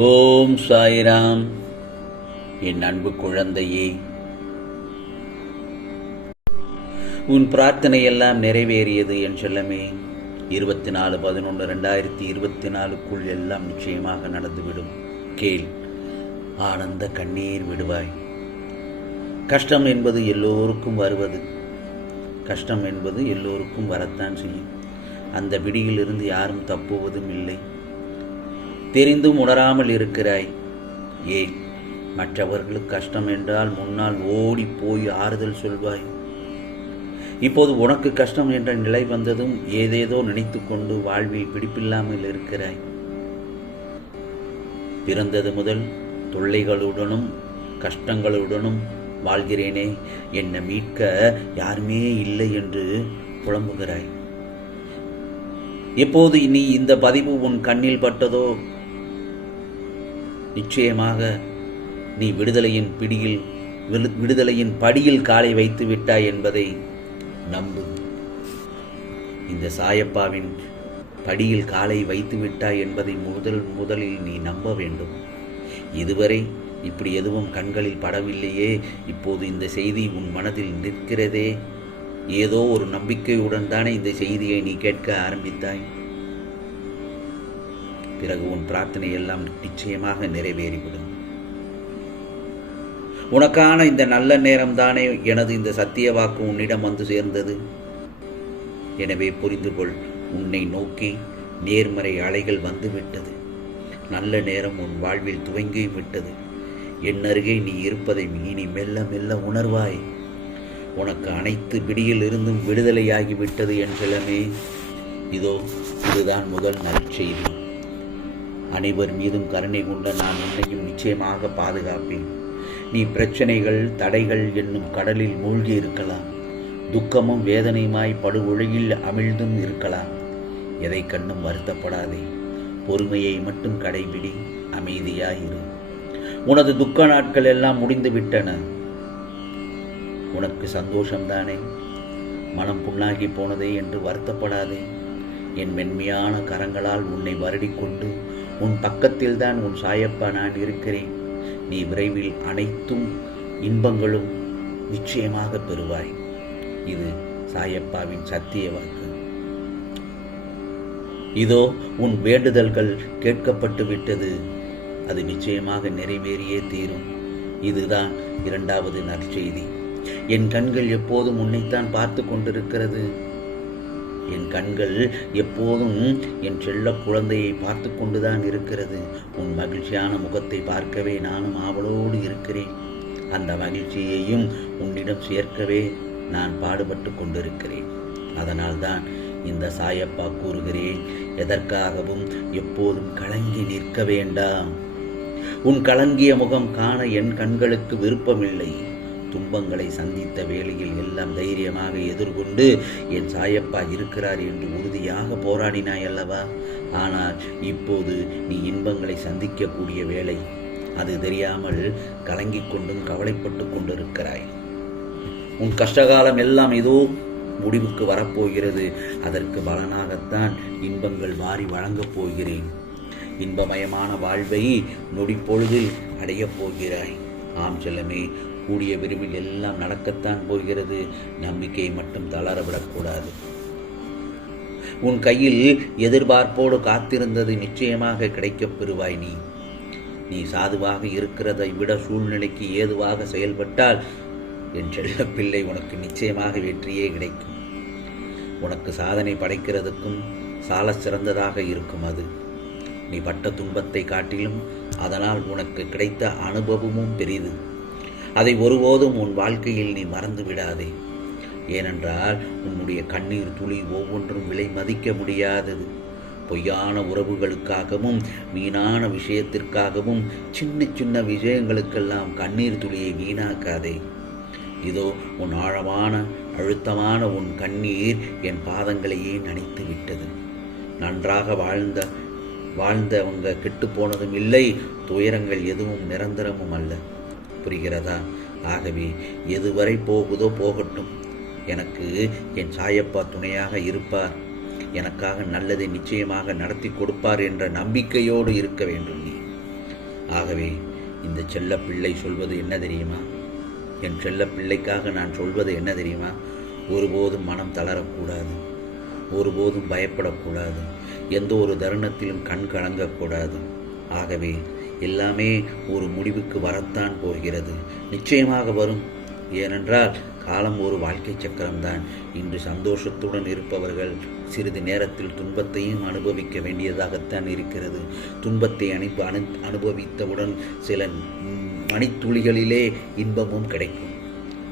ஓம் சாய்ராம். என் அன்பு குழந்தையே உன் பிரார்த்தனை எல்லாம் நிறைவேறியது என் செல்லமே. இருபத்தி நாலு பதினொன்று ரெண்டாயிரத்தி இருபத்தி நாலுக்குள் எல்லாம் நிச்சயமாக நடந்துவிடும். கேள் ஆனந்த கண்ணீர் விடுவாய். கஷ்டம் என்பது எல்லோருக்கும் வருவது. கஷ்டம் என்பது எல்லோருக்கும் வரத்தான் செய்யும். அந்த பிடியிலிருந்து யாரும் தப்புவதும் இல்லை. தெரிந்தும் உணராமல் இருக்கிறாய். ஏன் மற்றவர்களுக்கு கஷ்டம் என்றால் முன்னால் ஓடி போய் ஆறுதல் சொல்வாய். இப்போது உனக்கு கஷ்டம் என்ற நிலை வந்ததும் ஏதேதோ நினைத்து கொண்டு வாழ்வில் பிடிப்பில்லாமல் இருக்கிறாய். பிறந்தது முதல் தொல்லைகளுடனும் கஷ்டங்களுடனும் வாழ்கிறேனே என்னை மீட்க யாருமே இல்லை என்று புலம்புகிறாய். எப்போது நீ இந்த பதிவு உன் கண்ணில் பட்டதோ நிச்சயமாக நீ விடுதலையின் பிடியில் விடு- விடுதலையின் படியில் காலை வைத்து விட்டாய் என்பதை நம்பு. இந்த சாயப்பாவின் படியில் காலை வைத்து விட்டாய் என்பதை முதல் முதலில் நீ நம்ப வேண்டும். இதுவரை இப்படி எதுவும் கண்களில் படவில்லையே. இப்போது இந்த செய்தி உன் மனதில் நிற்கிறதே. ஏதோ ஒரு நம்பிக்கையுடன் தானே இந்த செய்தியை நீ கேட்க ஆரம்பித்தாய். பிறகு உன் பிரார்த்தனை எல்லாம் நிச்சயமாக நிறைவேறிவிடும். உனக்கான இந்த நல்ல நேரம்தானே எனது இந்த சத்திய வாக்கு உன்னிடம் வந்து சேர்ந்தது? எனவே புரிந்து கொள் உன்னை நோக்கி நேர்மறை அலைகள் வந்துவிட்டது. நல்ல நேரம் உன் வாழ்வில் துவங்கி விட்டது. என் அருகே நீ இருப்பதை இனி மெல்ல மெல்ல உணர்வாய். உனக்கு அனைத்து பிடியில் இருந்தும் விடுதலையாகி விட்டது என் செல்லமே. இதோ இதுதான் முதல் நற்செய்தி அனைவர் மீதும் கருணை கொண்ட நான் உன்னையும் நிச்சயமாக பாதுகாப்பேன். நீ பிரச்சனைகள் தடைகள் என்னும் கடலில் மூழ்கி இருக்கலாம். துக்கமும் வேதனையுமாய் படுகொழியில் அமிழ்ந்தும் இருக்கலாம். எதை கண்டும் வருத்தப்படாதே. பொறுமையை மட்டும் கடைபிடி அமைதியாயிரு உனது துக்க நாட்கள் எல்லாம் முடிந்து விட்டன. உனக்கு சந்தோஷம்தானே? மனம் புண்ணாகி போனதே என்று வருத்தப்படாதே. என் மென்மையான கரங்களால் உன்னை வருடிக்கொண்டு உன் பக்கத்தில்தான் உன் சாயப்பா நான் இருக்கிறேன். நீ விரைவில் அனைத்தும் இன்பங்களும் நிச்சயமாக பெறுவாய். இது சாயப்பாவின் சத்திய வாக்கு. இதோ உன் வேண்டுதல்கள் கேட்கப்பட்டு விட்டது. அது நிச்சயமாக நிறைவேறியே தீரும். இதுதான் இரண்டாவது நற்செய்தி. என் கண்கள் எப்போதும் உன்னைத்தான் பார்த்து கொண்டிருக்கிறது. என் கண்கள் எப்போதும் என் செல்ல குழந்தையை பார்த்து கொண்டுதான் இருக்கிறது. உன் மகிழ்ச்சியான முகத்தை பார்க்கவே நானும் ஆவலோடு இருக்கிறேன். அந்த மகிழ்ச்சியையும் உன்னிடம் சேர்க்கவே நான் பாடுபட்டு கொண்டிருக்கிறேன். அதனால்தான் இந்த சாயப்பா கூறுகிறேன் எதற்காகவும் எப்போதும் கலங்கி நிற்க வேண்டாம். உன் கலங்கிய முகம் காண என் கண்களுக்கு விருப்பமில்லை. துன்பங்களை சந்தித்த வேளையில் எல்லாம் தைரியமாக எதிர்கொண்டு என் சாயப்பா இருக்கிறார் என்று உறுதியாக போராடினாய் அல்லவா ஆனால் இப்போது நீ இன்பங்களை சந்திக்கக்கூடிய வேளை அது தெரியாமல் கலங்கிக் கொண்டும் கவலைப்பட்டு கொண்டிருக்கிறாய். உன் கஷ்டகாலம் எல்லாம் ஏதோ முடிவுக்கு வரப்போகிறது. அதற்கு பலனாகத்தான் இன்பங்கள் வாரி வழங்கப் போகிறேன். இன்பமயமான வாழ்வை நொடிப்பொழுதில் அடையப் போகிறாய். ஆம் செல்லமே கூடிய விரைவில் எல்லாம் நடக்கத்தான் போகிறது. நம்பிக்கையை மட்டும் தளரவிடக்கூடாது. உன் கையில் எதிர்பார்ப்போடு காத்திருந்தது நிச்சயமாக கிடைக்கப் பெறுவாய் நீ. நீ சாதுவாக இருக்கிறதை விட சூழ்நிலைக்கு ஏதுவாக செயல்பட்டால் என் செல்ல பிள்ளை உனக்கு நிச்சயமாக வெற்றியே கிடைக்கும். உனக்கு சாதனை படைக்கிறதுக்கும் சால சிறந்ததாக இருக்கும் அது. நீ பட்ட துன்பத்தை காட்டிலும் அதனால் உனக்கு கிடைத்த அனுபவமும் பெரிது. அதை ஒருபோதும் உன் வாழ்க்கையில் நீ மறந்து விடாதே ஏனென்றால் உன்னுடைய கண்ணீர் துளி ஒவ்வொன்றும் விலை மதிக்க முடியாதது. பொய்யான உறவுகளுக்காகவும் வீணான விஷயத்திற்காகவும் சின்ன சின்ன விஷயங்களுக்கெல்லாம் கண்ணீர் துளியை வீணாக்காதே. இதோ உன் ஆழமான அழுத்தமான உன் கண்ணீர் என் பாதங்களையே நனைத்து விட்டது நன்றாக வாழ்ந்த வாழ்ந்தவங்க கெட்டு போனதும் இல்லை துயரங்கள் எதுவும் நிரந்தரமும் அல்ல. புரிகிறதா? ஆகவே எதுவரை போகுதோ போகட்டும். எனக்கு என் சாயப்பா துணையாக இருப்பார். எனக்காக நல்லதை நிச்சயமாக நடத்தி கொடுப்பார் என்ற நம்பிக்கையோடு இருக்க வேண்டும் நீ. ஆகவே இந்த செல்ல பிள்ளை சொல்வது என்ன தெரியுமா? என் செல்ல பிள்ளைக்காக நான் சொல்வது என்ன தெரியுமா? ஒருபோதும் மனம் தளரக்கூடாது. ஒருபோதும் பயப்படக்கூடாது. எந்த ஒரு தருணத்திலும் கண் கலங்கக்கூடாது. ஆகவே எல்லாமே ஒரு முடிவுக்கு வரத்தான் போகிறது. நிச்சயமாக வரும். ஏனென்றால் காலம் ஒரு வாழ்க்கை சக்கரம்தான். இன்று சந்தோஷத்துடன் இருப்பவர்கள் சிறிது நேரத்தில் துன்பத்தையும் அனுபவிக்க வேண்டியதாகத்தான் இருக்கிறது. துன்பத்தை அனுப்ப அனு அனுபவித்தவுடன் சில மணித்துளிகளிலே இன்பமும் கிடைக்கும்.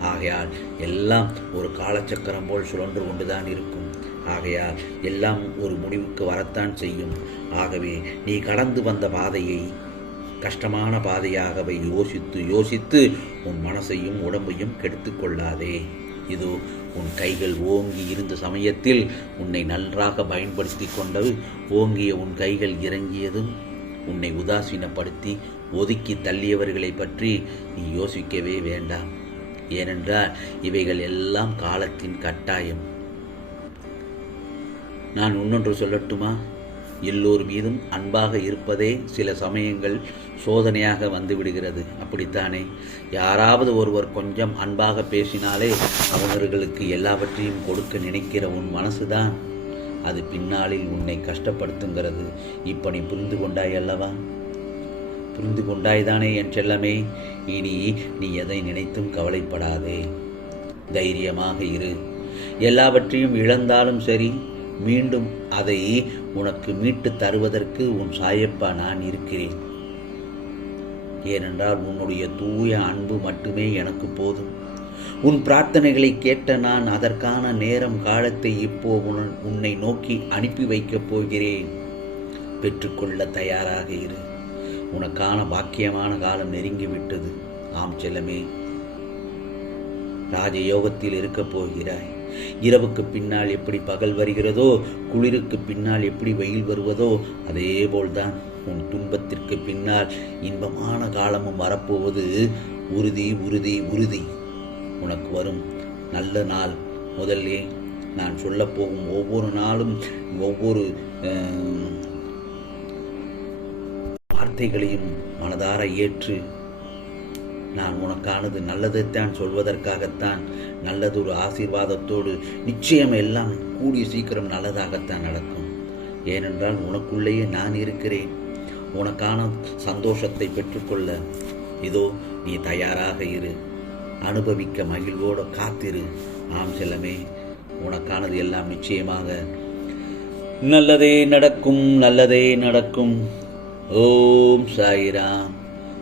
ஆகையால் எல்லாம் ஒரு காலச்சக்கரம் போல் சுழன்று கொண்டுதான் இருக்கும். ஆகையால் எல்லாம் ஒரு முடிவுக்கு வரத்தான் செய்யும். ஆகவே நீ கடந்து வந்த பாதையை கஷ்டமான பாதையாகவே யோசித்து யோசித்து உன் மனசையும் உடம்பையும் கெடுத்து கொள்ளாதே. இதோ உன் கைகள் ஓங்கி இருந்த சமயத்தில் உன்னை நன்றாக பயன்படுத்தி கொண்டது ஓங்கிய உன் கைகள் இறங்கியதும் உன்னை உதாசீனப்படுத்தி ஒதுக்கி தள்ளியவர்களை பற்றி நீ யோசிக்கவே வேண்டாம். ஏனென்றால் இவைகள் எல்லாம் காலத்தின் கட்டாயம். நான் இன்னொன்று சொல்லட்டுமா? எல்லோர் மீதும் அன்பாக இருப்பதே சில சமயங்கள் சோதனையாக வந்து விடுகிறது அப்படித்தானே? யாராவது ஒருவர் கொஞ்சம் அன்பாக பேசினாலே அவர்களுக்கு எல்லாவற்றையும் கொடுக்க நினைக்கிற உன் மனசுதான். அது பின்னாளில் உன்னை கஷ்டப்படுத்துங்கிறது. இப்போ நீ புரிந்து கொண்டாய் அல்லவா? புரிந்து கொண்டாய்தானே என் செல்லமே இனி நீ எதை நினைத்தும் கவலைப்படாதே. தைரியமாக இரு. எல்லாவற்றையும் இழந்தாலும் சரி மீண்டும் அதை உனக்கு மீட்டு தருவதற்கு உன் சாயப்பா நான் இருக்கிறேன். ஏனென்றால் உன்னுடைய தூய அன்பு மட்டுமே எனக்கு போதும். உன் பிரார்த்தனைகளை கேட்ட நான் அதற்கான நேரம் காலத்தை இப்போ உன்னை நோக்கி அனுப்பி வைக்கப் போகிறேன். பெற்றுக்கொள்ள தயாராக இரு. உனக்கான பாக்கியமான காலம் நெருங்கிவிட்டது. ஆம் செல்லமே. ராஜயோகத்தில் இருக்கப் போகிறாய். இரவுக்கு பின்னால் எப்படி பகல் வருகிறதோ குளிருக்கு பின்னால் எப்படி வெயில் வருவதோ அதே போல்தான் உன் துன்பத்திற்கு பின்னால் இன்பமான காலமும் வரப்போவது. உறுதி உறுதி உறுதி உனக்கு வரும். நல்ல நாள் முதல்லே நான் சொல்லப் போகும் ஒவ்வொரு நாளும் ஒவ்வொரு அஹ், வார்த்தைகளையும் மனதார ஏற்று நான் உனக்கானது நல்லதைத்தான் சொல்வதற்காகத்தான் நல்லதொரு ஆசீர்வாதத்தோடு நிச்சயம் எல்லாம் கூடிய சீக்கிரம் நல்லதாகத்தான் நடக்கும். ஏனென்றால் உனக்குள்ளேயே நான் இருக்கிறேன். உனக்கான சந்தோஷத்தை பெற்றுக்கொள்ள இதோ நீ தயாராக இரு. அனுபவிக்க மகிழ்வோடு காத்திரு. ஆம் செல்லமே உனக்கானது எல்லாம் நிச்சயமாக. நல்லதே நடக்கும் நல்லதே நடக்கும். ஓம் சாயிராம்.